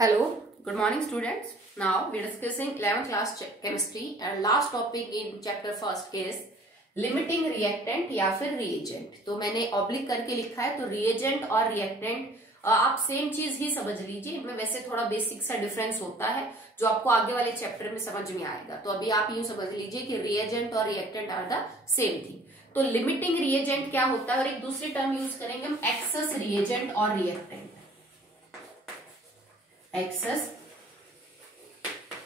Hello, good morning students. Now we are discussing 11th class chemistry and last topic in chapter first is limiting reactant या फिर reagent। तो मैंने oblique करके लिखा है, तो reagent और reactant आप सेम चीज ही समझ लीजिए। इनमें वैसे थोड़ा बेसिक सा डिफरेंस होता है जो आपको आगे वाले चैप्टर में समझ में आएगा। तो अभी आप यूं समझ लीजिए कि reagent और reactant are the same thing. तो लिमिटिंग रिएजेंट क्या होता है और एक दूसरी टर्म यूज करेंगे हम एक्सेस रिएजेंट और रिएक्टेंट। एक्सेस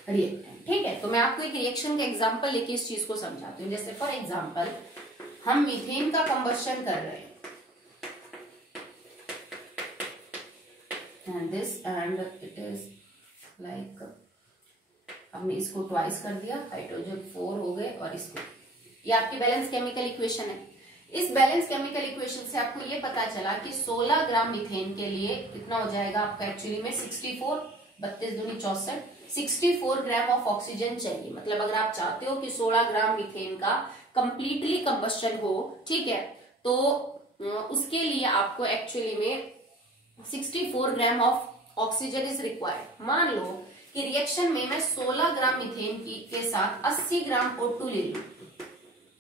रिएक्टेंट, ठीक है। तो मैं आपको एक रिएक्शन का एग्जांपल लेके इस चीज को समझाती हूँ। जैसे फॉर एग्जांपल हम मीथेन का कंबशन कर रहे हैं and this and it is like, हमने इसको ट्वाइस कर दिया, हाइड्रोजन 4 हो गए और इसको, ये आपकी बैलेंस केमिकल इक्वेशन है। इस बैलेंस केमिकल इक्वेशन से आपको ये पता चला कि 16 ग्राम मीथेन के लिए कितना हो जाएगा आपका एक्चुअली में 64, 32 दूनी 64, 64 ग्राम ऑफ ऑक्सीजन चाहिए। मतलब अगर आप चाहते हो कि 16 ग्राम मीथेन का कंप्लीटली कंबस्शन हो, ठीक है, तो उसके लिए आपको एक्चुअली में 64 gram of oxygen is required. मान लो कि रिएक्शन में मैं 16 ग्राम मीथेन के साथ 80 ग्राम O2 ले लूं,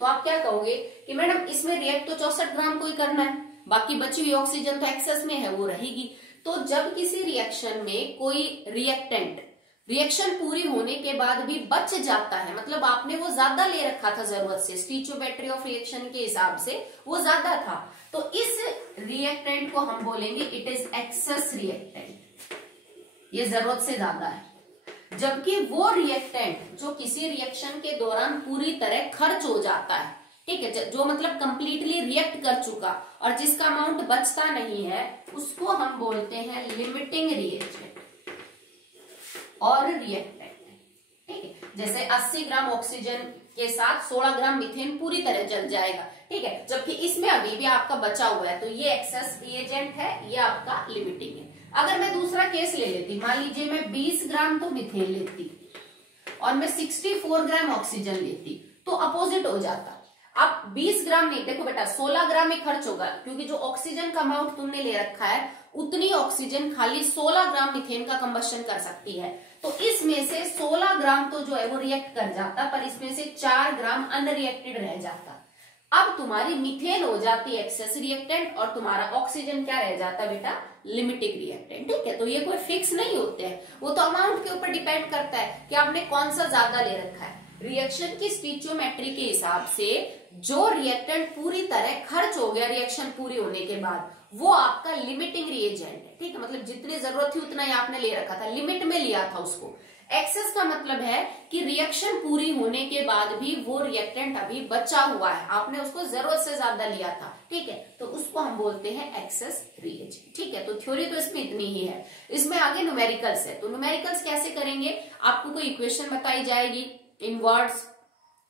तो आप क्या कहोगे कि मैडम इसमें रिएक्ट तो 64 ग्राम को ही करना है, बाकी बची हुई ऑक्सीजन तो एक्सेस में है, वो रहेगी। तो जब किसी रिएक्शन में कोई रिएक्टेंट रिएक्शन पूरी होने के बाद भी बच जाता है, मतलब आपने वो ज्यादा ले रखा था जरूरत से, स्टीचियोमेट्री ऑफ रिएक्शन के हिसाब से वो ज्यादा था, तो इस रिएक्टेंट को हम बोलेंगे इट इज एक्सेस रिएक्टेंट, ये जरूरत से ज्यादा है। जबकि वो रिएक्टेंट जो किसी रिएक्शन के दौरान पूरी तरह खर्च हो जाता है, ठीक है, जो मतलब कंप्लीटली रिएक्ट कर चुका और जिसका अमाउंट बचता नहीं है, उसको हम बोलते हैं लिमिटिंग रिएजेंट और रिएक्टेंट, ठीक है। जैसे 80 ग्राम ऑक्सीजन के साथ 16 ग्राम मीथेन पूरी तरह जल जाएगा, ठीक है, जबकि इसमें अभी भी आपका बचा हुआ है, तो ये एक्सेस रिएजेंट है, ये आपका लिमिटिंग है। अगर मैं दूसरा केस ले लेती, मान लीजिए मैं 20 ग्राम तो मीथेन लेती और मैं 64 ग्राम ऑक्सीजन लेती, तो अपोजिट हो जाता। अब 20 ग्राम नहीं, देखो बेटा 16 ग्राम ही खर्च होगा, क्योंकि जो ऑक्सीजन का अमाउंट तुमने ले रखा है उतनी ऑक्सीजन खाली 16 ग्राम मीथेन का कंबशन कर सकती है। तो इसमें से 16 ग्राम तो जो है वो रिएक्ट कर जाता, पर इसमें से 4 ग्राम अनरिएक्टेड रह जाता। अब तुम्हारी मीथेन हो जाती है एक्सेस रिएक्टेंट और तुम्हारा ऑक्सीजन क्या रह जाता बेटा, लिमिटिंग रिएक्टेंट, ठीक है। तो ये कोई फिक्स नहीं होते हैं, वो तो अमाउंट के ऊपर डिपेंड करता है कि आपने कौन सा ज्यादा ले रखा है। रिएक्शन की स्टीचियोमेट्री के हिसाब से जो रिएक्टेंट पूरी तरह खर्च हो गया रिएक्शन पूरी होने के बाद, वो आपका लिमिटिंग रिएजेंट है, ठीक है। मतलब जितनी जरूरत थी उतना ही आपने ले रखा था, लिमिट में लिया था उसको। एक्सेस का मतलब है कि रिएक्शन पूरी होने के बाद भी वो रिएक्टेंट अभी बचा हुआ है, आपने उसको जरूरत से ज्यादा लिया था, ठीक है, तो उसको हम बोलते हैं एक्सेस रिएजेंट, ठीक है। तो थ्योरी तो इसमें इतनी ही है। इसमें आगे न्यूमेरिकल्स है, तो न्यूमेरिकल्स कैसे करेंगे, आपको कोई इक्वेशन बताई जाएगी, इन वर्ड्स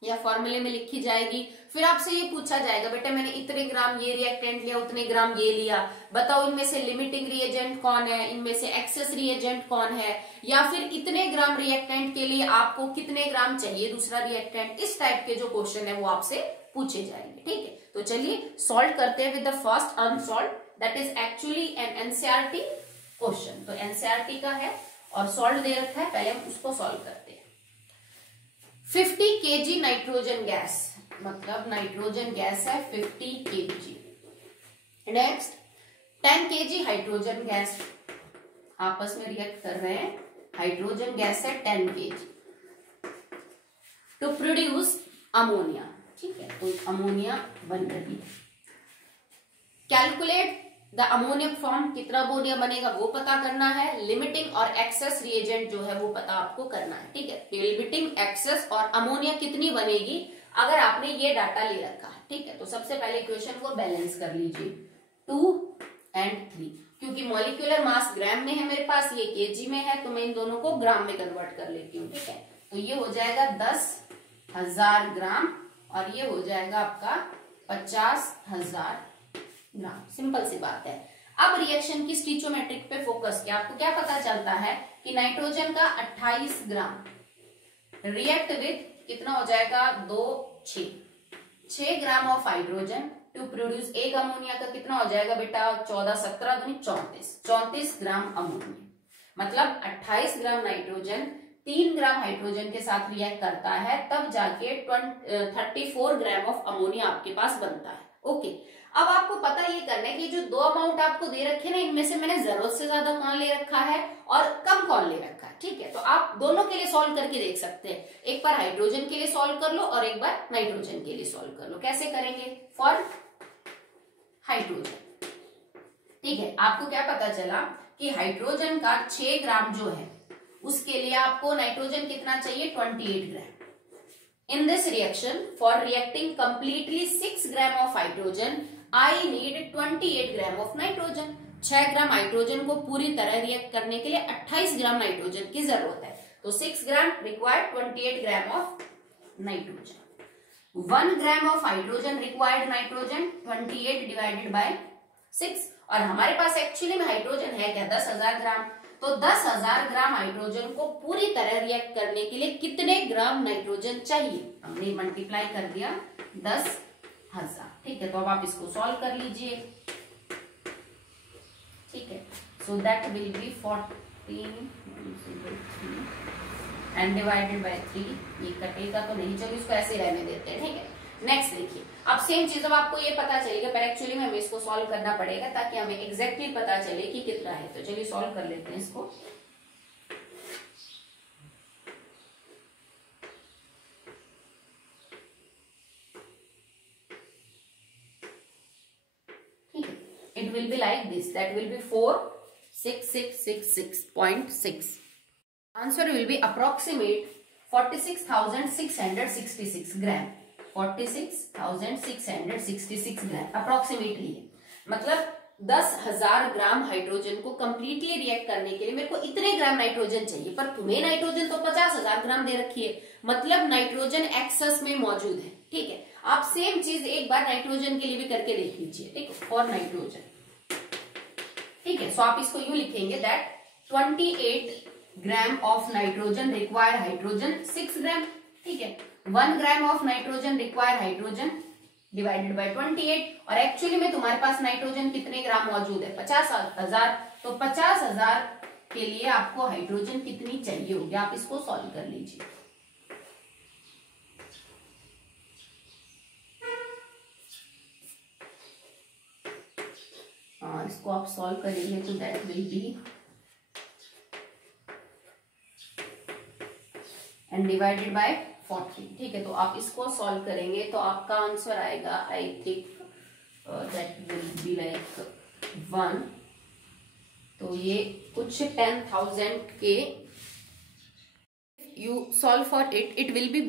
या फॉर्मूले में लिखी जाएगी, फिर आपसे ये पूछा जाएगा बेटा मैंने इतने ग्राम ये रिएक्टेंट लिया, उतने ग्राम ये लिया, बताओ इनमें से लिमिटिंग रिएजेंट कौन है, इनमें से एक्सेस रिएजेंट कौन है, या फिर इतने ग्राम रिएक्टेंट के लिए आपको कितने ग्राम चाहिए दूसरा रिएक्टेंट। इस टाइप के जो क्वेश्चन है वो आपसे पूछे जाएंगे, ठीक है। तो चलिए सॉल्व करते हैं with the first unsolve, that is actually an NCERT question. तो एनसीईआरटी का है और सॉल्व दे रखा है, पहले हम उसको सॉल्व करते हैं। 50 kg नाइट्रोजन गैस, मतलब नाइट्रोजन गैस है 50 kg। Next 10 kg hydrogen gas, आपस में रिएक्ट कर रहे हैं, हाइड्रोजन गैस है 10 kg टू प्रोड्यूस अमोनिया, ठीक है, तो अमोनिया बन रही है। कैलकुलेट द अमोनिया फॉर्म, कितना अमोनिया बनेगा वो पता करना है। लिमिटिंग और एक्सेस रिएजेंट जो है वो पता आपको करना है, ठीक है। लिमिटिंग, एक्सेस और अमोनिया कितनी बनेगी अगर आपने ये डाटा ले रखा है, ठीक है। तो सबसे पहले इक्वेशन को बैलेंस कर लीजिए, 2 और 3, क्योंकि मॉलिक्यूलर मास ग्राम में है मेरे पास, ये केजी में है, तो मैं इन दोनों को ग्राम में कन्वर्ट कर लेती हूँ, ठीक है। तो ये हो जाएगा 10,000 ग्राम और ये हो जाएगा आपका 50,000 ग्राम, सिंपल सी बात है। अब रिएक्शन की स्टीचियोमेट्रिक पे फोकस किया, आपको क्या पता चलता है कि नाइट्रोजन का 28 ग्राम रिएक्ट विद कितना हो जाएगा 2, 6 gram of hydrogen to produce एक अमोनिया का कितना हो जाएगा बेटा 14, 17 दूनी 34 ग्राम अमोनिया। मतलब 28 ग्राम नाइट्रोजन 3 ग्राम हाइड्रोजन के साथ रिएक्ट करता है, तब जाके 34 ग्राम ऑफ अमोनिया आपके पास बनता है। ओके, अब आपको पता ये करना है कि जो दो अमाउंट आपको दे रखे ना, इनमें से मैंने जरूरत से ज्यादा कौन ले रखा है और कम कौन ले रखा है। ठीक है, तो आप दोनों के लिए सॉल्व करके देख सकते हैं। एक बार हाइड्रोजन के लिए सॉल्व कर लो और एक बार नाइट्रोजन के लिए सॉल्व कर लो। कैसे करेंगे? फॉर हाइड्रोजन, ठीक है, आपको क्या पता चला कि हाइड्रोजन का 6 ग्राम जो है उसके लिए आपको नाइट्रोजन कितना चाहिए? 28 ग्राम। In this reaction, for reacting completely 6 gram of hydrogen, I need 28 gram of nitrogen. 6 gram hydrogen को पूरी तरह रिएक्ट करने के लिए 28 ग्राम नाइट्रोजन की जरूरत है। तो 6 gram required 28 gram of nitrogen. 1 gram of hydrogen required nitrogen 28 divided by 6। और हमारे पास एक्चुअली में हाइड्रोजन है क्या? 10,000 ग्राम। तो 10,000 ग्राम हाइड्रोजन को पूरी तरह रिएक्ट करने के लिए कितने ग्राम नाइट्रोजन चाहिए? हमने मल्टीप्लाई कर दिया 10,000। ठीक है, तो अब आप इसको सॉल्व कर लीजिए। ठीक है, so that will B 14 and divided by 3। ये कटेगा तो नहीं, चलिए इसको ऐसे रहने देते हैं। ठीक है, नेक्स्ट देखिए, अब सेम चीज अब आपको ये पता चलेगा, पर एक्चुअली में हमें इसको सॉल्व करना पड़ेगा ताकि हमें एग्जैक्टली पता चले कि कितना है। तो चलिए सॉल्व कर लेते हैं इसको। ठीक है, it will be like this, that will B 46666.6। Answer will be approximate 46,666 gram. 46,666 gram approximately है। मतलब 10,000 ग्राम हाइड्रोजन को कंप्लीटली रिएक्ट करने के लिए मेरे को इतने ग्राम नाइट्रोजन चाहिए, पर तुम्हें नाइट्रोजन तो 50,000 ग्राम दे रखी है, मतलब नाइट्रोजन एक्सेस में मौजूद है। ठीक है, आप सेम चीज एक बार नाइट्रोजन के लिए भी करके देख लीजिए। ठीक है, फॉर नाइट्रोजन। ठीक है, सो आप इसको यूं लिखेंगे that 28 gram of nitrogen required hydrogen 6 ग्राम। ठीक है, 1 gram of nitrogen required hydrogen divided by 28। और एक्चुअली में तुम्हारे पास नाइट्रोजन कितने ग्राम मौजूद है? 50,000। तो 50,000 के लिए आपको हाइड्रोजन कितनी चाहिए होगी? आप इसको सॉल्व कर लीजिए। इसको आप सॉल्व करेंगे तो that will B and divided by 40। ठीक है, तो आप इसको सॉल्व करेंगे तो आपका आंसर आएगा, I think that will be like 1। तो ये कुछ 10,000 के you solve for it will be,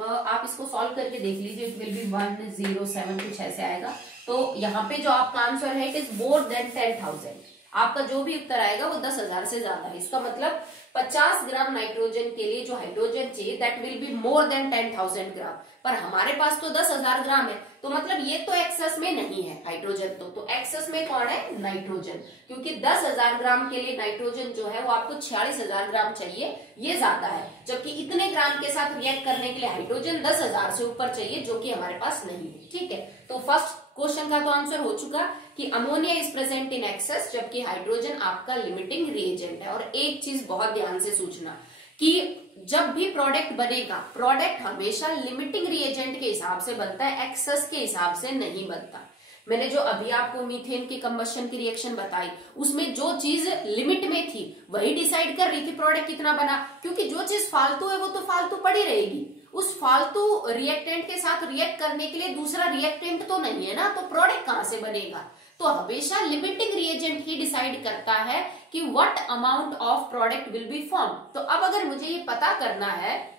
आप इसको सॉल्व करके देख लीजिए, इट विल बी 107 कुछ ऐसे आएगा। तो यहाँ पे जो आपका आंसर है इट इज मोर देन 10,000। आपका जो भी उत्तर आएगा वो 10,000 से ज्यादा है। इसका मतलब 50 ग्राम नाइट्रोजन के लिए जो हाइड्रोजन चाहिए that will be more than 10,000 ग्राम, पर हमारे पास तो 10,000 ग्राम है। तो मतलब ये तो एक्सेस में नहीं है हाइड्रोजन, तो एक्सेस में कौन है? नाइट्रोजन। क्योंकि 10,000 ग्राम के लिए नाइट्रोजन जो है वो आपको 46,000 ग्राम चाहिए, ये ज्यादा है। जबकि इतने ग्राम के साथ रिएक्ट करने के लिए हाइड्रोजन 10,000 से ऊपर चाहिए, जो कि हमारे पास नहीं है। ठीक है, तो फर्स्ट क्वेश्चन का तो आंसर हो चुका कि ammonia is present in excess, जबकि हाइड्रोजन आपका लिमिटिंग रिएजेंट है। और एक चीज बहुत ध्यान से सोचना कि जब भी प्रोडक्ट बनेगा, प्रोडक्ट हमेशा लिमिटिंग रिएजेंट के हिसाब से बनता है, एक्सेस के हिसाब से नहीं बनता। मैंने जो अभी आपको मीथेन की कंबशन की रिएक्शन बताई, उसमें जो चीज लिमिट में थी वही डिसाइड कर रही थी प्रोडक्ट कितना बना। क्योंकि जो चीज फालतू है वो तो फालतू पड़ी रहेगी, उस फालतू रिएक्टेंट के साथ रिएक्ट करने के लिए दूसरा रिएक्टेंट तो नहीं है ना, तो प्रोडक्ट कहां से बनेगा? तो हमेशा लिमिटिंग रिएजेंट ही डिसाइड करता है कि what amount of product will be form. तो अब अगर मुझे ये पता करना है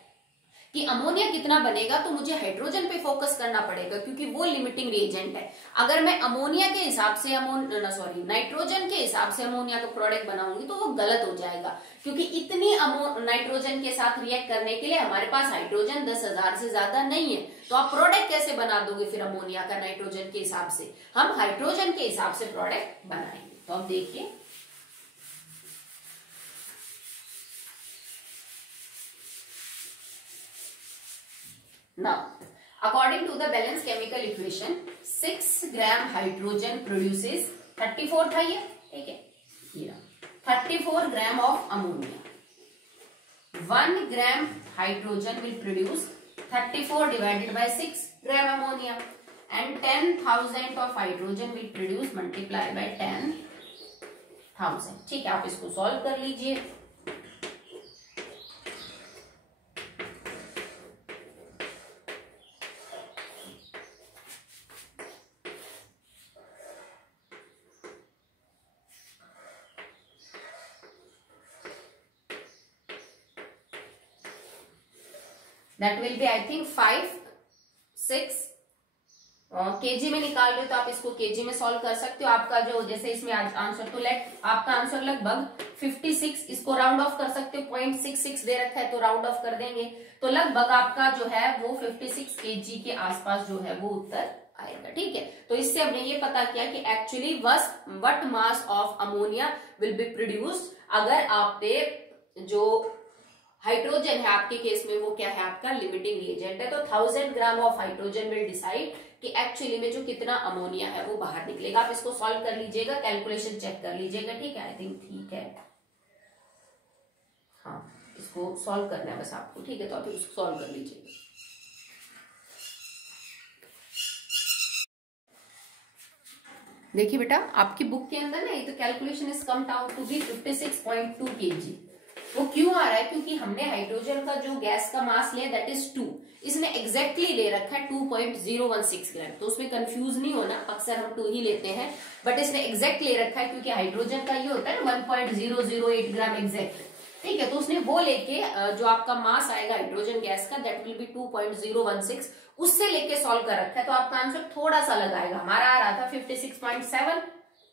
कि अमोनिया कितना बनेगा, तो मुझे हाइड्रोजन पे फोकस करना पड़ेगा, क्योंकि वो लिमिटिंग रिएजेंट है। अगर मैं अमोनिया के हिसाब से नाइट्रोजन के हिसाब से अमोनिया का प्रोडक्ट बनाऊंगी तो वो गलत हो जाएगा, क्योंकि इतनी नाइट्रोजन के साथ रिएक्ट करने के लिए हमारे पास हाइड्रोजन 10,000 से ज्यादा नहीं है। तो आप प्रोडक्ट कैसे बना दोगे फिर अमोनिया का नाइट्रोजन के हिसाब से? हम हाइड्रोजन के हिसाब से प्रोडक्ट बनाएंगे। तो अब देखिए, now according to the balanced chemical equation 6 gram hydrogen produces 34 था ये। ठीक है, 34 gram of ammonia, 1 gram hydrogen will produce 34 divided by 6 gram ammonia, and 10,000 of hydrogen will produce multiply by 10,000. ठीक है, आप इसको सॉल्व कर लीजिए। That will be I think 5, 6 KG में निकाल रहे हो तो आप इसको केजी में सॉल्व कर सकते हो। आपका जो जैसे इसमें आंसर तो आपका आंसर लगभग 56, इसको राउंड ऑफ कर सकते हो, 0.66 दे रखा है तो राउंड ऑफ कर देंगे, तो लगभग आपका जो है वो 56 केजी के आसपास जो है वो उत्तर आएगा। ठीक है, तो इससे हमने ये पता किया कि actually what mass of ammonia will be produced अगर आप पे जो हाइड्रोजन है आपके केस में वो क्या है, आपका लिमिटिंग रिएजेंट है। तो 1000 ग्राम ऑफ हाइड्रोजन विल डिसाइड कि एक्चुअली में जो कितना अमोनिया है वो बाहर निकलेगा। आप इसको सॉल्व कर लीजिएगा, कैलकुलेशन चेक कर लीजिएगा। ठीक है, आई थिंक ठीक है, हाँ इसको सॉल्व करना है बस आपको। ठीक है, तो आप इसको सॉल्व कर लीजिएगा। देखिए बेटा, आपकी बुक के अंदर ना ये तो calculation is come out to be 56.2 kg। वो क्यों आ रहा है, क्योंकि हमने हाइड्रोजन का जो गैस का मास लिया दैट इज 2, इसने एग्जैक्टली ले रखा है 2.016 ग्राम, तो उसमें कंफ्यूज नहीं होना, अक्सर हम 2 ही लेते हैं, बट इसने एग्जैक्ट ले रखा है क्योंकि हाइड्रोजन का ये होता है 1.008 ग्राम एग्जैक्ट। ठीक है, तो उसने वो लेके जो आपका मास आएगा हाइड्रोजन गैस का दैट विल बी 2.016, उससे लेके सॉल्व कर रखा है। तो आपका आंसर थोड़ा सा लगाएगा, हमारा आ रहा था 56.7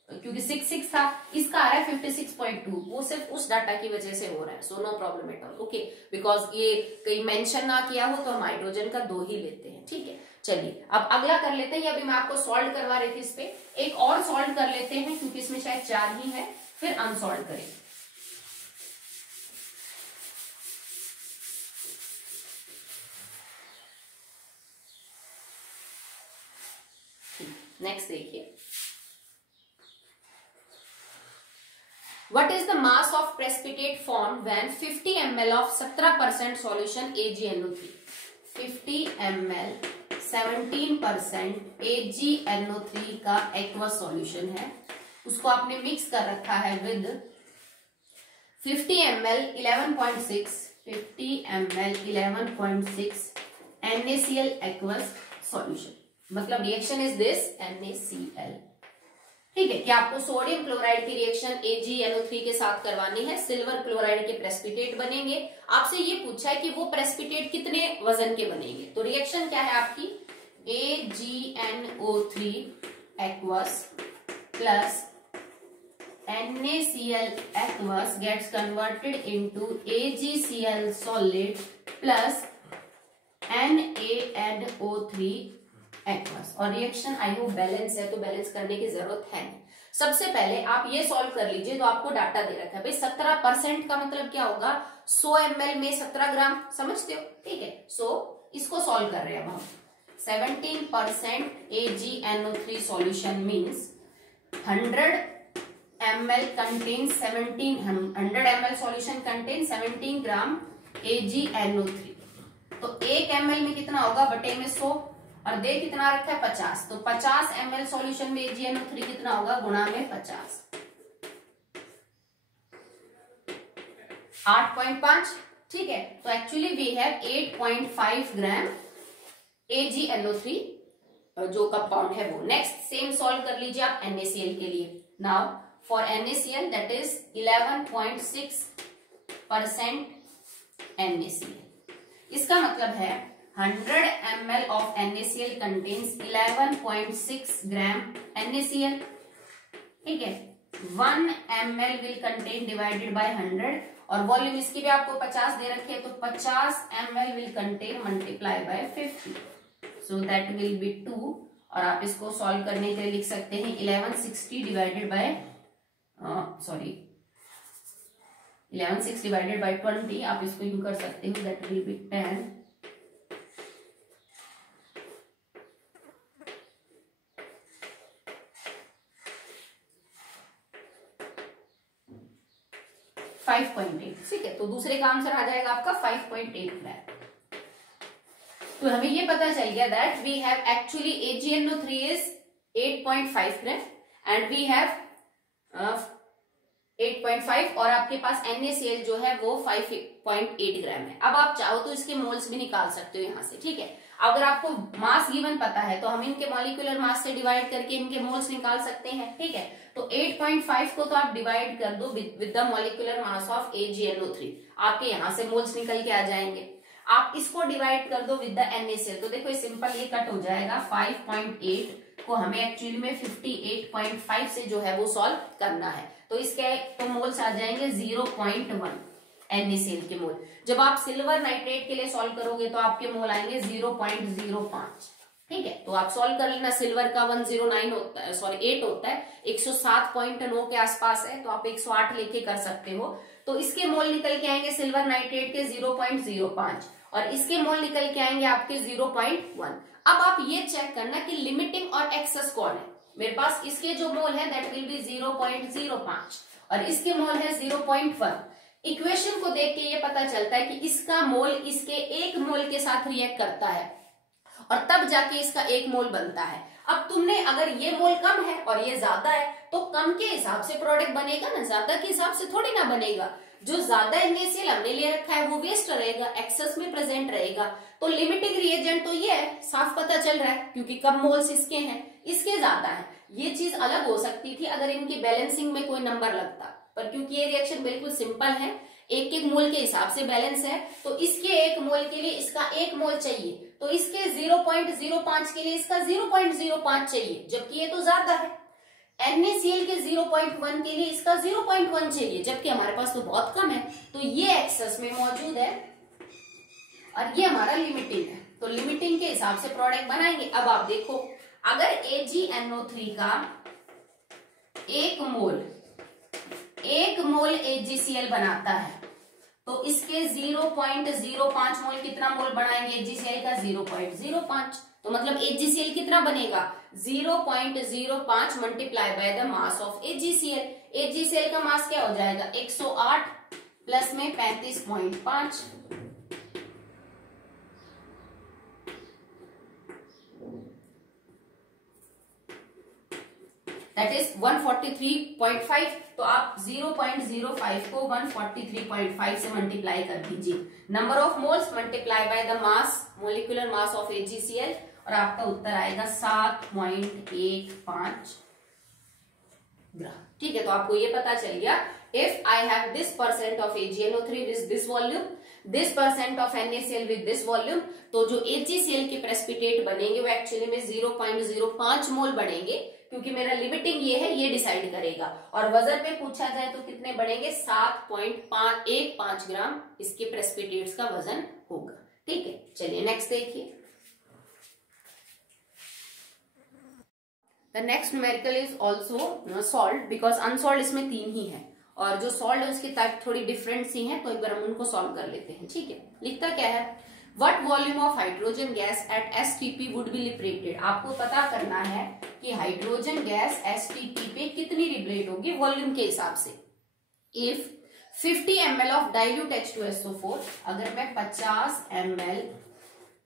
क्योंकि 66 था, इसका आ रहा है 56.2, वो सिर्फ उस डाटा की वजह से हो रहा है। So no problem at all, okay, because ये कहीं मेंशन ना किया हो तो हम हाइड्रोजन का 2 ही लेते हैं। ठीक है, चलिए अब अगला कर लेते हैं। अभी मैं आपको सॉल्व करवा रही थी, इस पे एक और सॉल्व कर लेते हैं क्योंकि इसमें शायद 4 ही है, फिर अनसॉल्व करेंगे। नेक्स्ट देखिए, what is the mass of precipitate formed when 50 ml of 17% solution AgNO3, 50 ml 17% AgNO3 का aqueous solution है, उसको आपने मिक्स कर रखा है with 50 ml 11.6 50 ml 11.6 NaCl aqueous solution, मतलब रिएक्शन इज दिस NaCl। ठीक है, कि आपको सोडियम क्लोराइड की रिएक्शन AgNO3 के साथ करवानी है, सिल्वर क्लोराइड के प्रेसिपिटेट बनेंगे। आपसे ये पूछा है कि वो प्रेसिपिटेट कितने वजन के बनेंगे, तो रिएक्शन क्या है आपकी, AgNO3 aqueous plus NaCl aqueous gets converted into AgCl solid plus NaNO3 aqueous, और रिएक्शन आई होप बैलेंस है, तो बैलेंस करने की जरूरत है नहीं। सबसे पहले आप ये सॉल्व कर लीजिए, तो आपको डाटा दे रखा है भाई 17% का मतलब क्या होगा, 100 ml में 17 ग्राम, समझते हो। ठीक है, सो इसको सॉल्व कर रहे हैं अब हम। 17% AgNO3 solution means 100 ml contain 100 ml solution contain 17 ग्राम AgNO3, तो 1 ml में कितना होगा, बटे में 100, और दे कितना रखा है 50, तो 50 ml सॉल्यूशन में AgNO3 कितना होगा, गुणा में 50, 8.5। ठीक है, तो actually we have 8.5 gram AgNO3 जो कंपाउंड है वो। नेक्स्ट सेम सॉल्व कर लीजिए आप NaCl के लिए। Now for NaCl that is 11.6% NaCl, इसका मतलब है 100 ml of NaCl contains 11.6 gram NaCl। ठीक है, 1 ml will contain divided by 100, और वॉल्यूम इसकी भी आपको 50 दे रखी है, तो 50 ml will contain multiply by 50, so that will be 2, और आप इसको सॉल्व करने के लिए लिख सकते हैं 1160 डिवाइडेड बाय 1160 डिवाइडेड बाय 20, आप इसको यूं कर सकते हो, दैट विल बी 10। 5.8, ठीक है। तो दूसरे का आंसर आ जाएगा आपका 5.8 ग्राम। तो हमें ये पता चल गया that we have actually AgNO3 is 8.5 gram and we have 8.5 और आपके पास NaCl जो है वो 5.8 ग्राम है। अब आप चाहो तो इसके मोल्स भी निकाल सकते हो यहाँ से, ठीक है। अगर आपको मास गिवन पता है तो हम इनके मॉलिक्यूलर मास से डिवाइड करके इनके मोल्स निकाल सकते हैं, ठीक है। तो 8.5 को तो आप डिवाइड कर दो with the molecular mass of AgNO3, आपके यहाँ से मोल्स निकल के आ जाएंगे। आप इसको डिवाइड कर दो विद द NaCl, तो देखो सिंपल ये कट हो जाएगा। 5.8 को हमें एक्चुअली में 58.5 से जो है वो सॉल्व करना है, तो इसके तो मोल्स आ जाएंगे 0.1 NaCl के मोल। जब आप सिल्वर नाइट्रेट के लिए सॉल्व करोगे तो आपके मोल आएंगे 0.05, ठीक है। तो आप सॉल्व कर लेना। सिल्वर का 109 होता है, सॉरी 8 होता है, 107.9 के आसपास है, तो आप 108 लेके कर सकते हो। तो इसके मोल निकल के आएंगे सिल्वर नाइट्रेट के 0.05 और इसके मोल निकल के आएंगे आपके 0.1। अब आप ये चेक करना कि लिमिटिंग और एक्सेस कौन है। मेरे पास इसके जो मोल है दैट विल बी 0.05 और इसके मोल है 0.1। इक्वेशन को देख के ये पता चलता है कि इसका मोल इसके एक मोल के साथ रिएक्ट करता है और तब जाके इसका एक मोल बनता है। अब तुमने अगर ये मोल कम है और ये ज्यादा है तो कम के हिसाब से प्रोडक्ट बनेगा ना, ज्यादा के हिसाब से थोड़ी ना बनेगा। जो ज्यादा NaCl हमने ले रखा है वो वेस्ट रहेगा, एक्सेस में प्रेजेंट रहेगा। तो लिमिटिंग रिएजेंट तो ये है, साफ पता चल रहा है, क्योंकि कम मोल्स इसके हैं, इसके ज्यादा है। ये चीज अलग हो सकती थी अगर इनकी बैलेंसिंग में कोई नंबर लगता, पर क्योंकि ये रिएक्शन बिल्कुल सिंपल है, एक एक मोल के हिसाब से बैलेंस है, तो इसके एक मोल के लिए इसका एक मोल चाहिए, तो इसके 0.05 के लिए इसका 0.05 चाहिए, जबकि ये तो ज्यादा है। NaCl के 0.1 के लिए इसका 0.1 चाहिए, जबकि हमारे पास तो बहुत कम है। तो ये एक्सेस में मौजूद है और ये हमारा लिमिटिंग है, तो लिमिटिंग के हिसाब से प्रोडक्ट बनाएंगे। अब आप देखो, अगर AgNO3 का एक मोल AgCl बनाता है तो इसके 0.05 मोल कितना मोल बनाएंगे AgCl का 0.05, तो मतलब AgCl कितना बनेगा 0.05 multiply by the mass of AgCl। AgCl का मास क्या हो जाएगा 108 प्लस में 35.5, दैट इज 143.5। तो आप 0.05 को 143.5 से मल्टीप्लाई कर दीजिए, number of moles multiply by the mass, molecular mass of AgCl, और आपका उत्तर आएगा 7.15 ग्राम, ठीक है। तो आपको ये पता चल गया, if I have this percent of AgNO3 with this volume, this percent of NaCl with this volume, तो जो AgCl के प्रेसिपिटेट बनेंगे वो एक्चुअली में 0.05 मोल बनेंगे, क्योंकि मेरा लिमिटिंग ये है, ये डिसाइड करेगा। और वजन में पूछा जाए तो कितने बढ़ेंगे 7.15 ग्राम इसके प्रेसिपिटेट्स का वजन होगा, ठीक है। चलिए नेक्स्ट देखिए। The next numerical is also solved because unsolved इसमें 3 ही है और जो सॉल्व्ड है उसकी टाइप थोड़ी डिफरेंट सी है, तो एक बार हम उनको सॉल्व कर लेते हैं, ठीक है। लिखता क्या है, what volume of hydrogen gas at STP would be liberated. आपको पता करना है कि हाइड्रोजन गैस STP पे कितनी लिबरेट होगी वॉल्यूम के हिसाब से। If 50 ml of dilute H2SO4, अगर मैं 50 ml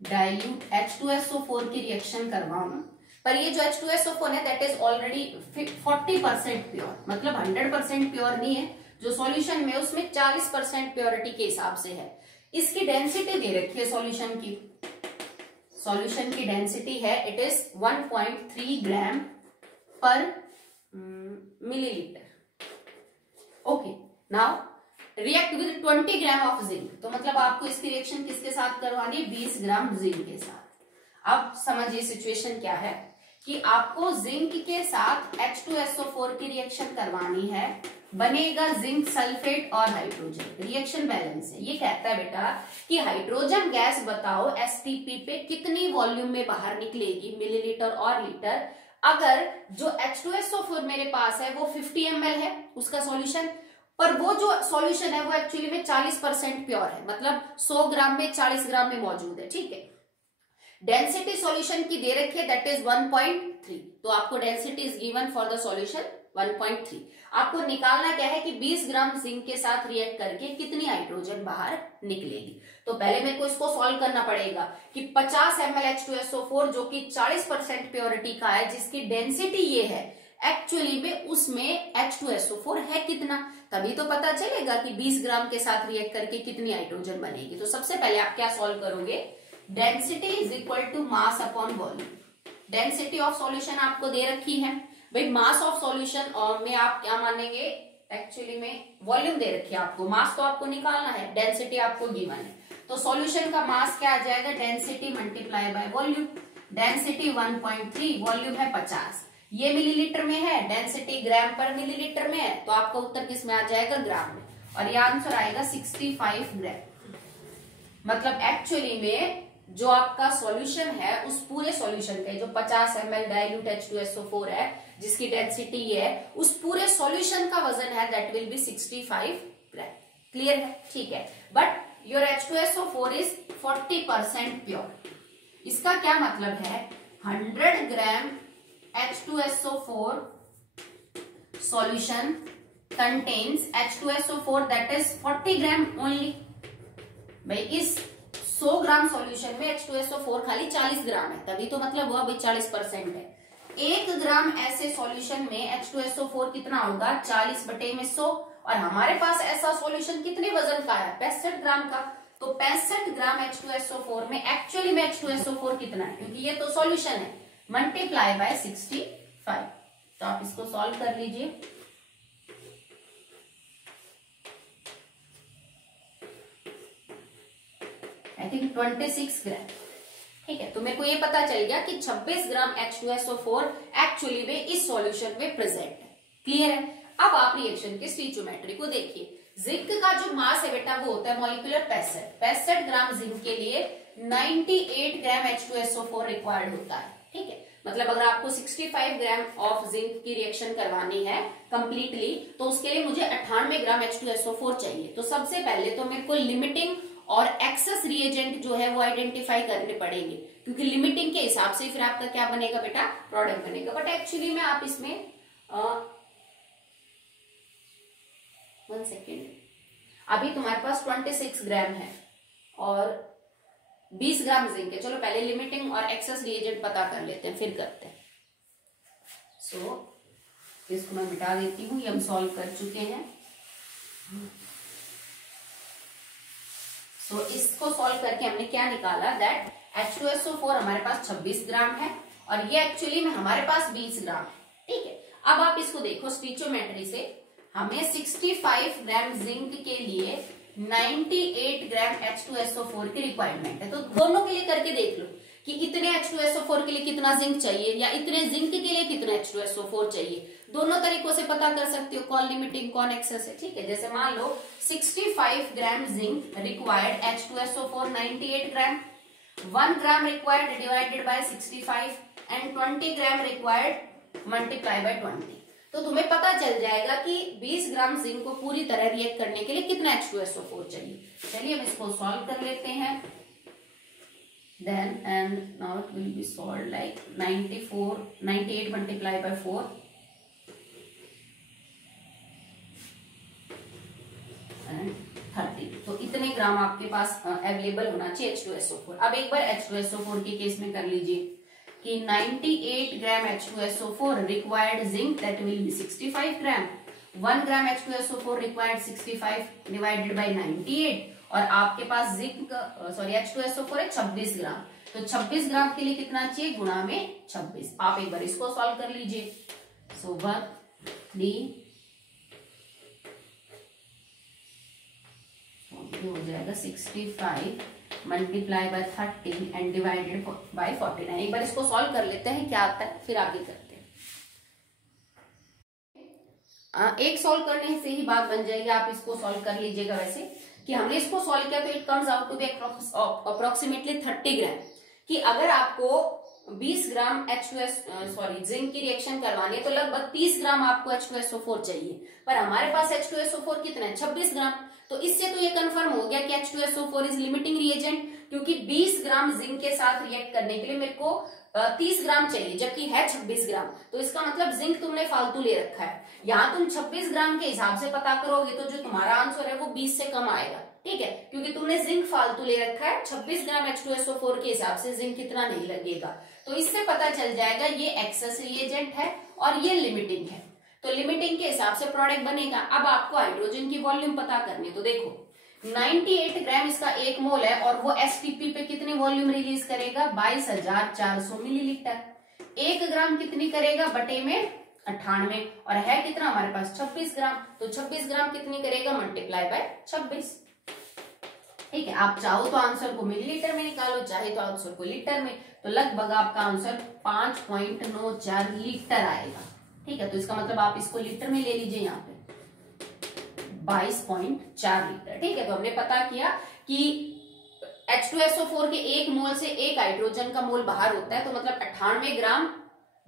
डाइल्यूट H2SO4 की रिएक्शन करवाऊं, पर ये जो H2SO4 है दैट इज ऑलरेडी 40% प्योर, मतलब 100% प्योर नहीं है। जो सॉल्यूशन में उसमें 40% प्योरिटी के हिसाब से है। इसकी डेंसिटी दे रखी है सॉल्यूशन की डेंसिटी है, इट इज 1.3 ग्राम पर millilitre. Okay, now react with 20 gram of zinc, तो मतलब आपको इसकी रिएक्शन किसके साथ करवानी है 20 ग्राम जिंक के साथ। अब समझिए सिचुएशन क्या है कि आपको जिंक के साथ H2SO4 की रिएक्शन करवानी है, बनेगा जिंक सल्फेट और हाइड्रोजन, रिएक्शन बैलेंस है। ये कहता है बेटा कि हाइड्रोजन गैस बताओ STP पे कितनी वॉल्यूम में बाहर निकलेगी, मिलीलीटर और लीटर। अगर जो H2SO4 मेरे पास है वो 50 ml है उसका सॉल्यूशन, पर वो जो सॉल्यूशन है वो एक्चुअली में 40% प्योर है, मतलब 100 ग्राम में 40 ग्राम में मौजूद है, ठीक है। डेंसिटी सॉल्यूशन की दे रखी है दैट इज 1.3, तो आपको density is given for the solution 1.3। आपको निकालना क्या है कि 20 ग्राम जिंक के साथ रिएक्ट करके कितनी हाइड्रोजन बाहर निकलेगी। तो पहले मेरे को इसको सॉल्व करना पड़ेगा कि 50 ml H2SO4 जो कि 40% प्योरिटी का है, जिसकी डेंसिटी ये है, एक्चुअली में उसमें H2SO4 है कितना, तभी तो पता चलेगा कि 20 ग्राम के साथ रिएक्ट करके कितनी हाइड्रोजन बनेगी। तो सबसे पहले आप क्या सॉल्व करोगे, density is equal to mass upon volume. Density of solution आपको दे रखी है भाई, मास ऑफ सॉल्यूशन में आप क्या मानेंगे, एक्चुअली में वॉल्यूम दे रखी है आपको, मास तो आपको निकालना है, डेंसिटी आपको गिवन है। तो सॉल्यूशन का मास क्या आ जाएगा, density multiply by volume. Density 1.3, volume है 50, ये मिलीलीटर में है, डेंसिटी ग्राम पर मिलीलीटर में है, तो आपका उत्तर किस में आ जाएगा, ग्राम में, और ये आंसर आएगा 65 ग्राम। मतलब एक्चुअली में जो आपका सॉल्यूशन है उस पूरे सॉल्यूशन के जो 50 ml डाइल्यूट H2SO4 है, जिसकी डेंसिटी ये है, उस पूरे सॉल्यूशन का वजन है that will B 65 gram. Clear है, ठीक है। But your H2SO4 is 40% pure. इसका क्या मतलब है, 100 ग्राम H2SO4 solution contains H2SO4 that is 40 gram only. भाई इस 100 ग्राम सॉल्यूशन में H2SO4 खाली 40 ग्राम है, तभी तो मतलब हुआ भाई 40% है। 1 ग्राम ऐसे सॉल्यूशन में H2SO4 कितना होगा, 40/100, और हमारे पास ऐसा सॉल्यूशन कितने वजन का है, 65 ग्राम का। तो 65 ग्राम H2SO4 में एक्चुअली में H2SO4 कितना है, क्योंकि ये तो सॉल्यूशन है, मल्टीप्लाई बाय 65। तो आप इसको सॉल्व कर लीजिए। आई थिंक 26 ग्राम, ठीक है। तो मेरे को ये पता चल गया कि 26 ग्राम H2SO4 एक्चुअली में इस सॉल्यूशन में प्रेजेंट है। क्लियर है। अब आप रिएक्शन के स्टोइचियोमेट्री को देखिए। जिंक का जो मास है बेटा वो होता है मॉलिक्यूलर 65 ग्राम जिंक के लिए 98 ग्राम H2SO4 रिक्वायर्ड होता है, ठीक है। मतलब अगर आपको 65 ग्राम ऑफ जिंक की रिएक्शन करवानी है कंप्लीटली, तो उसके लिए मुझे 98 ग्राम H2SO4 चाहिए। तो सबसे पहले तो मेरे को लिमिटिंग और एक्सेस रिएजेंट जो है वो आइडेंटिफाई करने पड़ेंगे, क्योंकि लिमिटिंग के हिसाब से फिर आपका क्या बनेगा बेटा, प्रोडक्ट बनेगा। बट एक्चुअली में आप इसमें 1 सेकेंड, अभी तुम्हारे पास 26 ग्राम है और 20 ग्राम जिंक है। चलो पहले लिमिटिंग और एक्सेस रिएजेंट पता कर लेते हैं, फिर करते हैं। इसको मैं मिटा देती हूँ, ये हम सॉल्व कर चुके हैं। इसको सॉल्व करके हमने क्या निकाला, दैट H2SO4 हमारे पास 26 ग्राम है और ये एक्चुअली में हमारे पास 20 ग्राम है, ठीक है। अब आप इसको देखो स्टोइचियोमेट्री से, हमें 65 ग्राम जिंक के लिए 98 ग्राम H2SO4 की रिक्वायरमेंट है। तो दोनों के लिए करके देख लो कि इतने H2SO4 के लिए कितना जिंक चाहिए या इतने जिंक के लिए कितना H2SO4 चाहिए। दोनों तरीकों से पता कर सकते हो, कौन लिमिटिंग कौन एक्सेस है, ठीक है। जैसे मान लो 65 gram zinc required H2SO4 98 gram, 1 gram required divided by 65 and 20 gram required multiply by 20। तो तुम्हें पता चल जाएगा कि 20 ग्राम जिंक को पूरी तरह रिएक्ट करने के लिए कितना H2SO4 चाहिए। चलिए हम इसको सॉल्व कर लेते हैं। Then and now it will be solved like 98 multiplied by 4 and 30। तो इतने ग्राम आपके पास अवेलेबल होना चाहिए H2SO4। अब एक बार H2SO4 के केस में कर लीजिए कि 98 ग्राम H2SO4 required zinc that will B 65 gram, 1 gram H2SO4 required 65 divided by 98, और आपके पास जिंक H2SO4 है 26 ग्राम। तो 26 ग्राम के लिए कितना चाहिए, गुणा में 26। आप एक बार इसको सॉल्व कर लीजिए। 1 3 हो जाएगा 65 multiply by 30 and divided by 49। एक बार इसको सॉल्व कर लेते हैं क्या आता है, फिर आगे करते हैं। एक सॉल्व करने से ही बात बन जाएगी, आप इसको सॉल्व कर लीजिएगा। वैसे कि हमने इसको सॉल्व किया तो it comes out to be approximately 30 gram. कि अगर आपको 20 ग्राम जिंक की रिएक्शन करवानी है तो लगभग 30 ग्राम आपको H2SO4 चाहिए, पर हमारे पास H2SO4 कितना है, 26 ग्राम। तो इससे तो ये कंफर्म हो गया कि H2SO4 इज लिमिटिंग रिएजेंट। क्योंकि 20 ग्राम जिंक के साथ रिएक्ट करने के लिए मेरे को 30 ग्राम चाहिए, जबकि है 26 ग्राम। तो इसका मतलब जिंक तुमने फालतू ले रखा है। यहाँ तुम 26 ग्राम के हिसाब से पता करोगे तो जो तुम्हारा आंसर है वो 20 से कम आएगा, ठीक है, क्योंकि तुमने जिंक फालतू ले रखा है। 26 ग्राम H2SO4 के हिसाब से जिंक कितना नहीं लगेगा। तो इससे पता चल जाएगा ये एक्सेस रिएजेंट है और ये लिमिटिंग है। तो लिमिटिंग के हिसाब से प्रोडक्ट बनेगा। अब आपको हाइड्रोजन की वॉल्यूम पता करनी है, तो देखो 98 ग्राम इसका 1 मोल है और वो एसटीपी पे कितनी वॉल्यूम रिलीज करेगा, 22,400 मिलीलीटर। 1 ग्राम कितनी करेगा बटे में 98, और है कितना हमारे पास 26 ग्राम, तो 26 ग्राम कितनी करेगा मल्टीप्लाई बाय 26, ठीक है। आप चाहो तो आंसर को मिलीलीटर में निकालो, चाहे तो आंसर को लीटर में, तो लगभग आपका आंसर 5.94 लीटर आएगा, ठीक है। तो इसका मतलब आप इसको लीटर में ले लीजिए, यहाँ पे 22.4 लीटर, ठीक है। तो हमने पता किया कि H2SO4 के 1 मोल से 1 हाइड्रोजन का मोल बाहर होता है, तो मतलब 98 ग्राम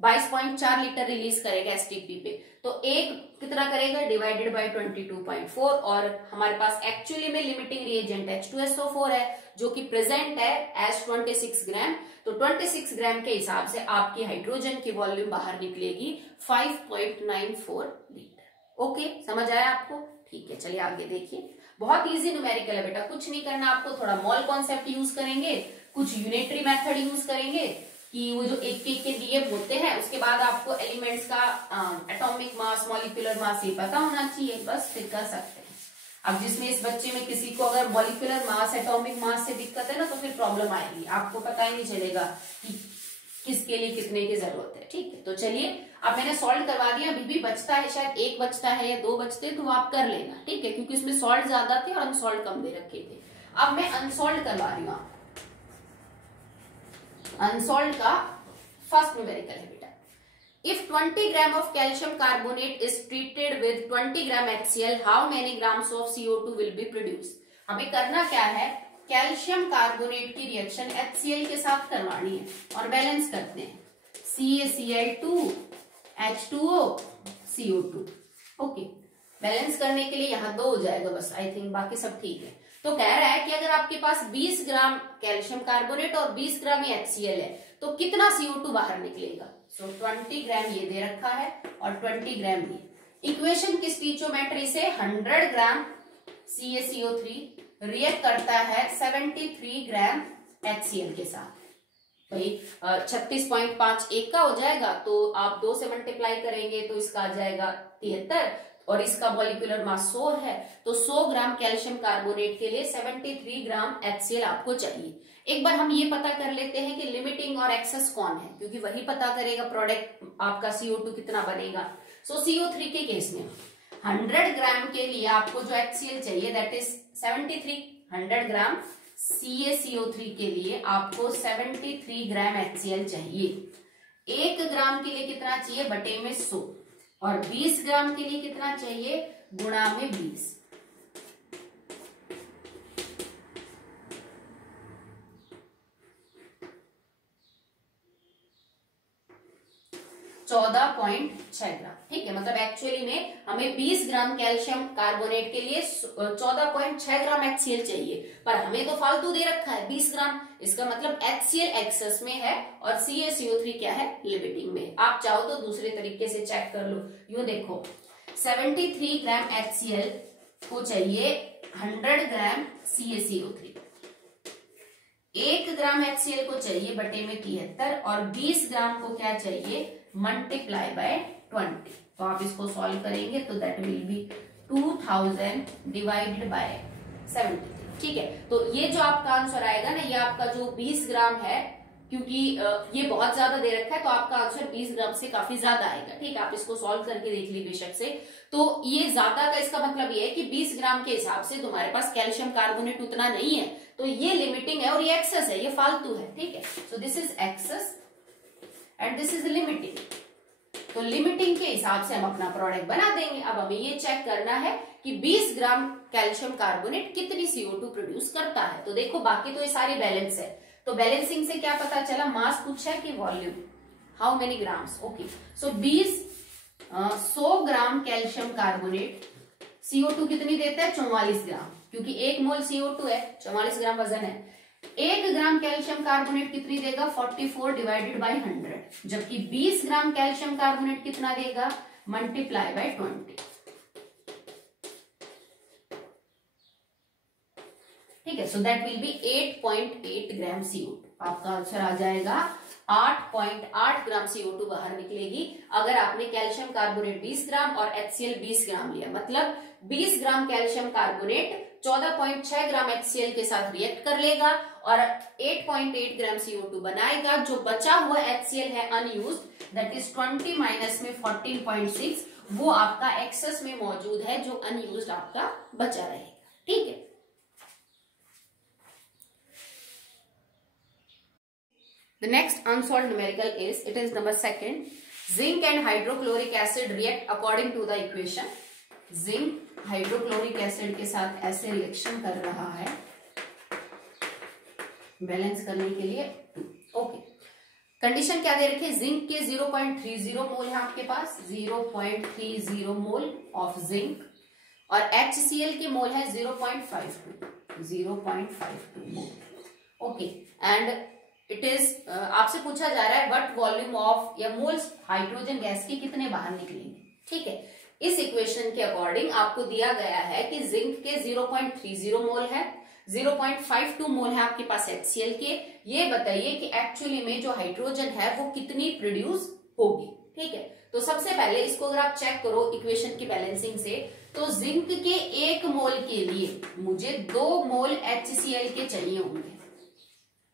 22.4 लीटर रिलीज करेगा एसटीपी पे। तो 1 कितना करेगा डिवाइडेड बाय 22.4, और हमारे पास एक्चुअली में लिमिटिंग रिएजेंट H2SO4 है जो कि प्रेजेंट है एज 26 ग्राम। तो 26 ग्राम के हिसाब से आपकी हाइड्रोजन की वॉल्यूम बाहर निकलेगी 5.94 लीटर। ओके, समझ आया आपको? ठीक है, चलिए आगे देखिए। बहुत इजी न्यूमेरिकल है बेटा, कुछ नहीं करना आपको। थोड़ा मॉल कॉन्सेप्ट यूज करेंगे, कुछ यूनिटरी मेथड यूज करेंगे कि वो जो एक के लिए होते हैं, उसके बाद आपको एलिमेंट्स का एटॉमिक मास, मॉलिक्यूलर मास ये पता होना चाहिए, बस फिर कर सकते हैं। अब जिसमें इस बच्चे में किसी को अगर मॉलिक्यूलर मास, एटॉमिक मास से दिक्कत है ना, तो फिर प्रॉब्लम आएगी, आपको पता ही नहीं चलेगा कि किसके लिए कितने की जरूरत है, ठीक है। तो चलिए, अब मैंने सॉल्व करवा दिया, अभी भी बचता है, शायद 1 बचता है या 2 बचते हैं, तो वो आप कर लेना, ठीक है, क्योंकि इसमें सॉल्व ज्यादा थे और अनसॉल्व कम दे रखे थे। अब मैं अनसॉल्व करवा रही हूँ। अनसॉल्व का फर्स्ट न्यूमेरिकल है बेटा, if 20 gram of calcium carbonate is treated with 20 gram HCl, how many grams of CO2 will be produce. हमें करना क्या है, कैल्शियम कार्बोनेट की रिएक्शन HCl के साथ करवानी है और बैलेंस करते हैं, CaCl2 H2O CO2। Okay, balance करने के लिए यहाँ 2 हो जाएगा बस, आई थिंक बाकी सब ठीक है। तो कह रहा है कि अगर आपके पास 20 ग्राम कैल्शियम कार्बोनेट और 20 ग्राम ही HCl है, तो कितना CO2 बाहर निकलेगा। सो 20 ग्राम ये दे रखा है और 20 ग्राम ये। इक्वेशन की स्टीचोमेट्री से 100 ग्राम CaCO3 रिएक्ट करता है 73 ग्राम HCl के साथ। भाई 36.51 का हो जाएगा, तो आप 2 से मल्टीप्लाई करेंगे तो इसका आ जाएगा 73, और इसका मॉलिक्यूलर मास 100 है, तो 100 ग्राम कैल्शियम कार्बोनेट के लिए 73 ग्राम HCl आपको चाहिए। एक बार हम ये पता कर लेते हैं कि लिमिटिंग और एक्सेस कौन है, क्योंकि वही पता करेगा प्रोडक्ट आपका CO2 कितना बनेगा। सो CO3 के केस में 100 ग्राम के लिए आपको जो HCl चाहिए दैट इज 73, 100 ग्राम CaCO3 के लिए आपको 73 ग्राम HCl चाहिए। 1 ग्राम के लिए कितना चाहिए बटे में 100, और 20 ग्राम के लिए कितना चाहिए गुणा में 20। ग्राम, ठीक है। मतलब एक्चुअली में हमें 20 ग्राम कैल्शियम कार्बोनेट के लिए 14.6 ग्राम HCl चाहिए, पर हमें तो फालतू दे रखा है 20 ग्राम। इसका मतलब HCl एक्सेस में है और CaCO3 क्या है लिमिटिंग में। आप चाहो तो दूसरे तरीके से चेक कर लो, यूं देखो 73 ग्राम HCl को चाहिए 100 ग्राम CaCO3, 1 ग्राम HCl को चाहिए बटे में 73, और 20 ग्राम को क्या चाहिए मल्टीप्लाई बाय 20। तो आप इसको सॉल्व करेंगे तो that will B 2000 divided by 73, ठीक है। तो ये जो आपका आंसर आएगा ना, ये आपका जो 20 ग्राम है, क्योंकि ये बहुत ज्यादा दे रखा है, तो आपका आंसर 20 ग्राम से काफी ज्यादा आएगा, ठीक है। आप इसको सॉल्व करके देख लीजिए बेशक से। तो ये ज्यादा का इसका मतलब ये है कि 20 ग्राम के हिसाब से तुम्हारे पास कैल्शियम कार्बोनेट उतना नहीं है, तो ये लिमिटिंग है और ये एक्सेस है, ये फालतू है, ठीक है। So this is excess and this is limiting. तो लिमिटिंग के हिसाब से हम अपना प्रोडक्ट बना देंगे। अब हमें ये चेक करना है कि 20 ग्राम कैल्शियम कार्बोनेट कितनी CO2 प्रोड्यूस करता है। तो देखो बाकी तो ये सारी बैलेंस है, तो बैलेंसिंग से क्या पता चला, मास पूछा है कि volume, how many grams. Okay, so 100 gram calcium carbonate CO2 कितनी देता है 44 ग्राम, क्योंकि 1 मोल CO2 है, 44 ग्राम वजन है। 1 ग्राम कैल्शियम कार्बोनेट कितनी देगा 44 डिवाइडेड बाई 100, जबकि 20 ग्राम कैल्शियम कार्बोनेट कितना देगा मल्टीप्लाई बाई 20। ठीक है, so that will B 8.8 gram CO2। आपका आंसर आ जाएगा 8.8 ग्राम CO2 बाहर निकलेगी अगर आपने कैल्शियम कार्बोनेट 20 ग्राम और HCl 20 ग्राम लिया। मतलब 20 ग्राम कैल्शियम कार्बोनेट 14.6 ग्राम HCl के साथ रिएक्ट कर लेगा और 8.8 ग्राम CO2 बनाएगा। जो बचा हुआ HCl है अनयूज्ड, दैट इज 20 माइनस में 14.6, वो आपका एक्सेस में मौजूद है जो अनयूज्ड आपका बचा रहेगा। ठीक है, the next unsolved numerical is, it is number 2. Zinc and hydrochloric acid react according to the equation. Zinc hydrochloric acid के साथ ऐसे रिएक्शन कर रहा है बैलेंस करने के लिए। ओके, कंडीशन क्या दे रखी है, जिंक के 0.30 मोल है आपके पास, 0.30 मोल ऑफ जिंक, और HCl के मोल है 0.52 मोल। ओके, एंड इट इज आपसे पूछा जा रहा है व्हाट वॉल्यूम ऑफ या मोल्स हाइड्रोजन गैस के कितने बाहर निकलेंगे। ठीक है, इस इक्वेशन के अकॉर्डिंग आपको दिया गया है कि जिंक के 0.30 मोल है, 0.52 मोल है आपके पास HCl के। ये बताइए कि एक्चुअली में जो हाइड्रोजन है वो कितनी प्रोड्यूस होगी। ठीक है, तो सबसे पहले इसको अगर आप चेक करो इक्वेशन की बैलेंसिंग से, तो जिंक के 1 मोल के लिए मुझे 2 मोल HCl के चाहिए होंगे।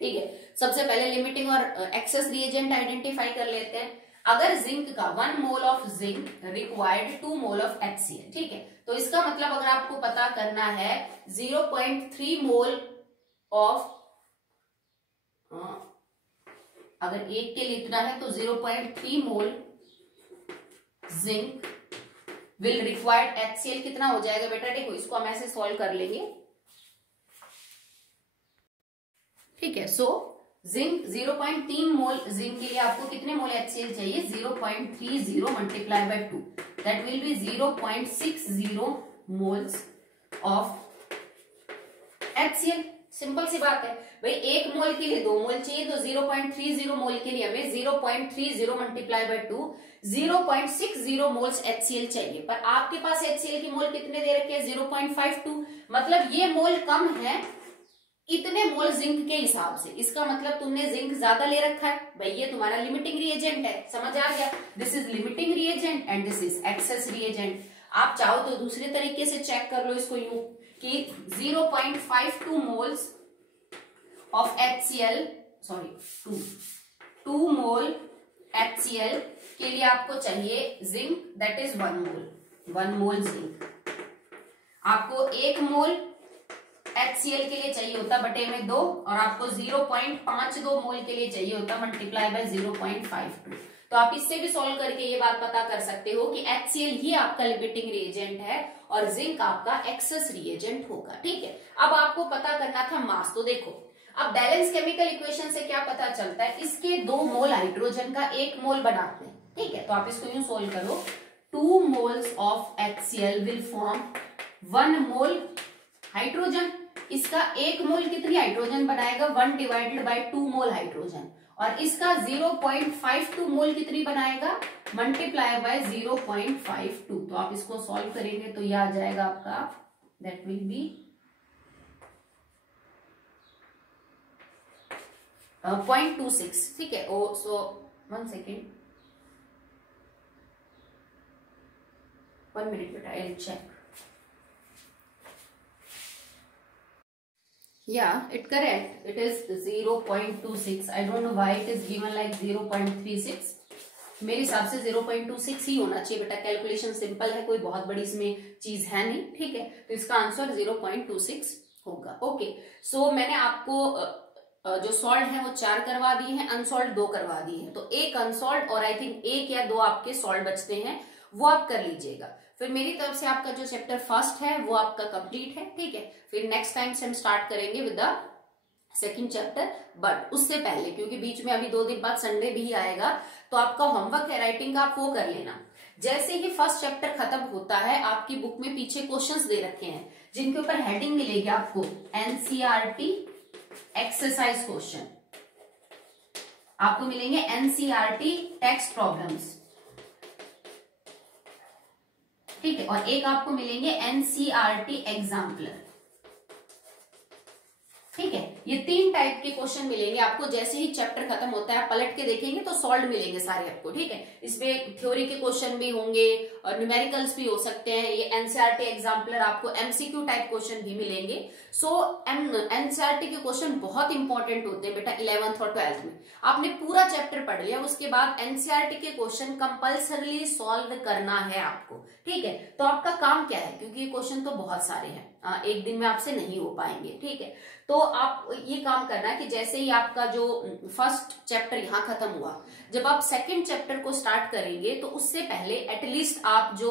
ठीक है, सबसे पहले लिमिटिंग और एक्सेस रिएजेंट आइडेंटिफाई कर लेते हैं। अगर जिंक का 1 mole of zinc required 2 mole of HCl। ठीक है, तो इसका मतलब अगर आपको पता करना है 0.3 मोल ऑफ, अगर एक के लिए इतना है तो 0.3 मोल जिंक विल रिक्वायर्ड HCl कितना हो जाएगा बेटा। देखो इसको हम ऐसे सॉल्व कर लेंगे। ठीक है, सो जिंक 0.3 मोल जिंक के लिए आपको कितने मोल HCl चाहिए, 0.30 multiply by 2, that will be 0.60 moles of HCl। Simple सी बात है भाई, 1 मोल के लिए 2 मोल चाहिए, तो 0.30 मोल के लिए हमें 0.30 मल्टीप्लाई बाय 2 0.60 मोल्स HCl चाहिए। पर आपके पास HCl की मोल कितने दे रखे हैं 0.52, मतलब ये मोल कम है इतने मोल जिंक के हिसाब से। इसका मतलब तुमने जिंक ज्यादा ले रखा है भाई, ये तुम्हारा लिमिटिंग रिएजेंट है, समझ आ गया। This is limiting reagent and this is access reagent. आप चाहो तो दूसरे तरीके से चेक कर लो इसको यूं कि 0.52 moles of HCl, sorry 2 mole HCl के लिए आपको चाहिए zinc, that is 1 mole zinc. आपको 1 मोल HCl के लिए चाहिए होता बटे में 2, और आपको 0.52 मोल के लिए चाहिए होता मल्टीप्लाई बाय 0.52। तो आप इससे भी सॉल्व करके ये बात पता कर सकते हो कि HCl ही आपका लिमिटिंग रिएजेंट है और जिंक आपका एक्सेस रिएजेंट होगा। ठीक है, अब आपको पता करना था मास। तो देखो अब बैलेंस केमिकल इक्वेशन से क्या पता चलता है, इसके 2 मोल हाइड्रोजन का 1 मोल बनाते हैं। ठीक है, तो आप इसको यूं सोल्व करो, 2 moles of HCl will form 1 mole hydrogen. इसका 1 मोल कितनी हाइड्रोजन बनाएगा, 1 डिवाइडेड बाय 2 मोल हाइड्रोजन, और इसका 0.52 मोल कितनी बनाएगा मल्टीप्लाई बाय 0.52। तो आप इसको सॉल्व करेंगे तो यह आ जाएगा आपका, दैट विल बी 0.26। ठीक है, सो 1 सेकेंड, 1 मिनट बेटा, I will check. Yeah, it correct. It is 0.26. I don't know why it is given like 0.36. मेरे हिसाब से 0.26 ही होना चाहिए बेटा। कैलकुलेशन सिंपल है, कोई बहुत बड़ी इसमें चीज है नहीं। ठीक है, तो इसका आंसर 0.26 होगा। ओके, सो मैंने आपको जो सॉल्व है वो 4 करवा दिए हैं, अनसॉल्व 2 करवा दिए हैं। तो एक अनसॉल्व और आई थिंक 1 या 2 आपके सॉल्व बचते हैं, वो आप कर लीजिएगा। फिर मेरी तरफ से आपका जो चैप्टर फर्स्ट है वो आपका कंप्लीट है। ठीक है, फिर नेक्स्ट टाइम से हम स्टार्ट करेंगे with the second chapter. But उससे पहले, क्योंकि बीच में अभी 2 दिन बाद संडे भी आएगा, तो आपका होमवर्क है राइटिंग का, आप वो कर लेना। जैसे ही फर्स्ट चैप्टर खत्म होता है, आपकी बुक में पीछे क्वेश्चंस दे रखे हैं जिनके ऊपर हेडिंग मिलेगी आपको NCERT एक्सरसाइज क्वेश्चन आपको मिलेंगे, एनसीईआरटी टेक्स्ट प्रॉब्लम्स, ठीक है, और एक आपको मिलेंगे एनसीईआरटी एग्जाम्पलर, ठीक है। ये 3 टाइप के क्वेश्चन मिलेंगे आपको। जैसे ही चैप्टर खत्म होता है आप पलट के देखेंगे तो सॉल्व मिलेंगे सारे आपको, ठीक है। इसमें थ्योरी के क्वेश्चन भी होंगे और न्यूमेरिकल्स भी हो सकते हैं। ये एनसीईआरटी एग्जाम्पलर आपको एमसीक्यू टाइप क्वेश्चन भी मिलेंगे। सो एनसीईआरटी के क्वेश्चन बहुत इंपॉर्टेंट होते हैं बेटा 11th और 12th में। आपने पूरा चैप्टर पढ़ लिया, उसके बाद एनसीईआरटी के क्वेश्चन कंपल्सरली सॉल्व करना है आपको, ठीक है। तो आपका काम क्या है, क्योंकि ये क्वेश्चन तो बहुत सारे हैं, एक दिन में आपसे नहीं हो पाएंगे, ठीक है। तो आप ये काम करना है कि जैसे ही आपका जो फर्स्ट चैप्टर यहाँ खत्म हुआ, जब आप सेकंड चैप्टर को स्टार्ट करेंगे तो उससे पहले एटलीस्ट आप जो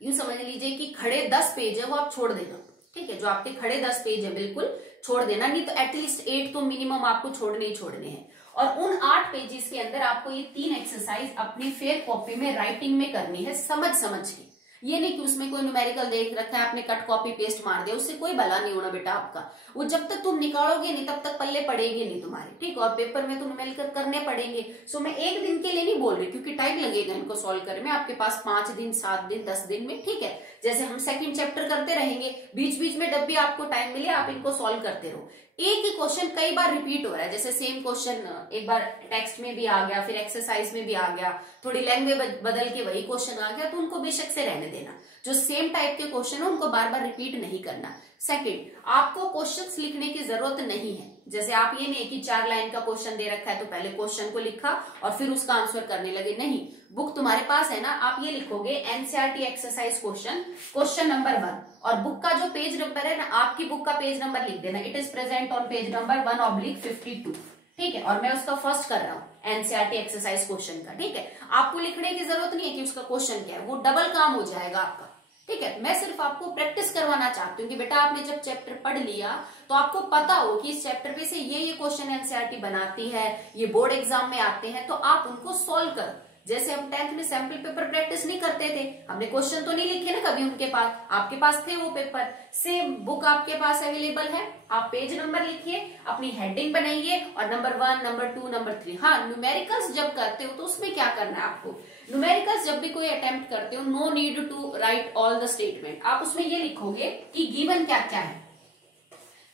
यूं समझ लीजिए कि खड़े 10 पेज है वो आप छोड़ देना, ठीक है। जो आपके खड़े 10 पेज है बिल्कुल छोड़ देना, नहीं तो एटलीस्ट 8 तो मिनिमम आपको छोड़ने ही छोड़ने हैं। और उन 8 पेजेस के अंदर आपको ये 3 एक्सरसाइज अपनी फेयर कॉपी में राइटिंग में करनी है, समझ समझ के। ये नहीं कि उसमें कोई न्यूमेरिकल देख रखा है आपने कट कॉपी पेस्ट मार दिया, उससे कोई भला नहीं होना बेटा आपका। वो जब तक तुम निकालोगे नहीं तब तक पल्ले पड़ेगी नहीं तुम्हारे, ठीक। और पेपर में तो न्यूमेरिकल करने पड़ेंगे। सो मैं एक दिन के लिए नहीं बोल रही, क्योंकि टाइम लगेगा इनको सॉल्व करने में, आपके पास 5 दिन 7 दिन 10 दिन में, ठीक है। जैसे हम सेकंड चैप्टर करते रहेंगे, बीच बीच में जब भी आपको टाइम मिले आप इनको सॉल्व करते रहो। एक ही क्वेश्चन कई बार रिपीट हो रहा है, जैसे सेम क्वेश्चन एक बार टेक्स्ट में भी आ गया, फिर एक्सरसाइज में भी आ गया, थोड़ी लैंग्वेज बदल के वही क्वेश्चन आ गया, तो उनको बेशक से रहने देना। जो सेम टाइप के क्वेश्चन है उनको बार बार रिपीट नहीं करना। सेकंड, आपको क्वेश्चंस लिखने की जरूरत नहीं है। जैसे आप ये नहीं कि 4 लाइन का क्वेश्चन दे रखा है तो पहले क्वेश्चन को लिखा और फिर उसका आंसर करने लगे, नहीं। बुक तुम्हारे पास है ना, आप ये लिखोगे एनसीईआरटी एक्सरसाइज क्वेश्चन नंबर 1, और बुक का जो पेज नंबर है ना, आपकी बुक का पेज नंबर लिख देना, it is present on page number 1/52, ठीक है। और मैं उसका फर्स्ट कर रहा हूँ एनसीईआरटी एक्सरसाइज क्वेश्चन का, ठीक है। आपको लिखने की जरूरत नहीं है कि उसका क्वेश्चन क्या है, वो डबल काम हो जाएगा आपका, ठीक है। मैं सिर्फ आपको प्रैक्टिस करवाना चाहती हूँ कि बेटा आपने जब चैप्टर पढ़ लिया तो आपको पता हो कि इस चैप्टर पे से ये क्वेश्चन एनसीईआरटी बनाती है, ये बोर्ड एग्जाम में आते हैं, तो आप उनको सॉल्व करो। जैसे हम 10th में सैंपल पेपर प्रैक्टिस नहीं करते थे, हमने क्वेश्चन तो नहीं लिखे ना कभी उनके पास, आपके पास थे वो पेपर, सेम बुक आपके पास अवेलेबल है, आप पेज नंबर लिखिए, अपनी हेडिंग बनाइए और नंबर 1, नंबर 2, नंबर 3। हाँ, न्यूमेरिकल्स जब करते हो तो उसमें क्या करना है आपको, न्यूमेरिकल्स जब भी कोई अटेम्प्ट करते हो, no need to write all the statement, आप उसमें ये लिखोगे कि गिवन क्या क्या है।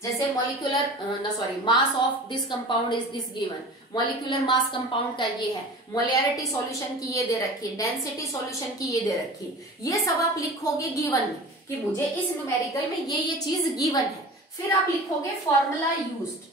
जैसे mass of this compound is this given, molecular mass compound का ये है, मोलियरिटी सॉल्यूशन की ये दे रखी है, डेंसिटी सॉल्यूशन की ये दे रखी है, ये सब आप लिखोगे गिवन में कि मुझे इस न्यूमेरिकल में ये चीज गिवन है। फिर आप लिखोगे फॉर्मूला यूज्ड,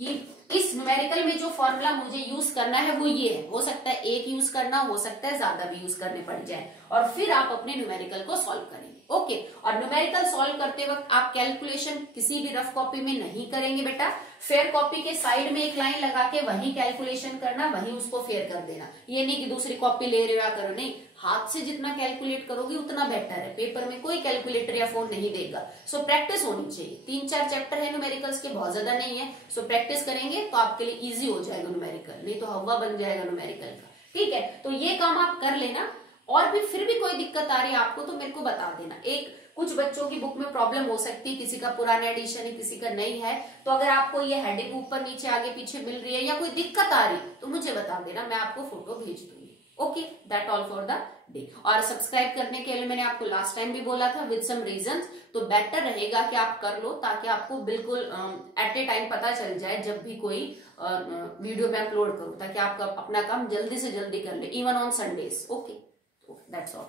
कि इस न्यूमेरिकल में जो फॉर्मूला मुझे यूज करना है वो ये है, हो सकता है एक यूज करना, हो सकता है ज्यादा भी यूज करने पड़ जाए, और फिर आप अपने न्यूमेरिकल को सॉल्व करेंगे, ओके। और न्यूमेरिकल सॉल्व करते वक्त आप कैलकुलेशन किसी भी रफ कॉपी में नहीं करेंगे बेटा, फेयर कॉपी के साइड में एक लाइन लगा के वही कैलकुलेशन करना, वही उसको फेयर कर देना। ये नहीं कि दूसरी कॉपी ले रहे हो या करो, नहीं, हाथ से जितना कैलकुलेट करोगे उतना बेटर है, पेपर में कोई कैलकुलेटर या फोन नहीं देगा। सो प्रैक्टिस होनी चाहिए, 3-4 चैप्टर है न्यूमेरिकल्स के, बहुत ज्यादा नहीं है। सो प्रैक्टिस करेंगे तो आपके लिए इजी हो जाएगा न्यूमेरिकल, नहीं तो हवा बन जाएगा न्यूमेरिकल का, ठीक है। तो ये काम आप कर लेना, और भी फिर भी कोई दिक्कत आ रही है आपको तो मेरे को बता देना। एक कुछ बच्चों की बुक में प्रॉब्लम हो सकती है, किसी का पुराना एडिशन है, किसी का नहीं है, तो अगर आपको ये हेडिंग ऊपर नीचे आगे पीछे मिल रही है या कोई दिक्कत आ रही तो मुझे बता देना, मैं आपको फोटो भेज दूंगी, okay. That all for the day. और सब्सक्राइब करने के लिए मैंने आपको लास्ट टाइम भी बोला था विद सम रीजंस, तो बेटर रहेगा कि आप कर लो, ताकि आपको बिल्कुल एट ए टाइम पता चल जाए जब भी कोई वीडियो में अपलोड करूं, ताकि आप अपना काम जल्दी से जल्दी कर ले, even on Sundays, okay. That's all.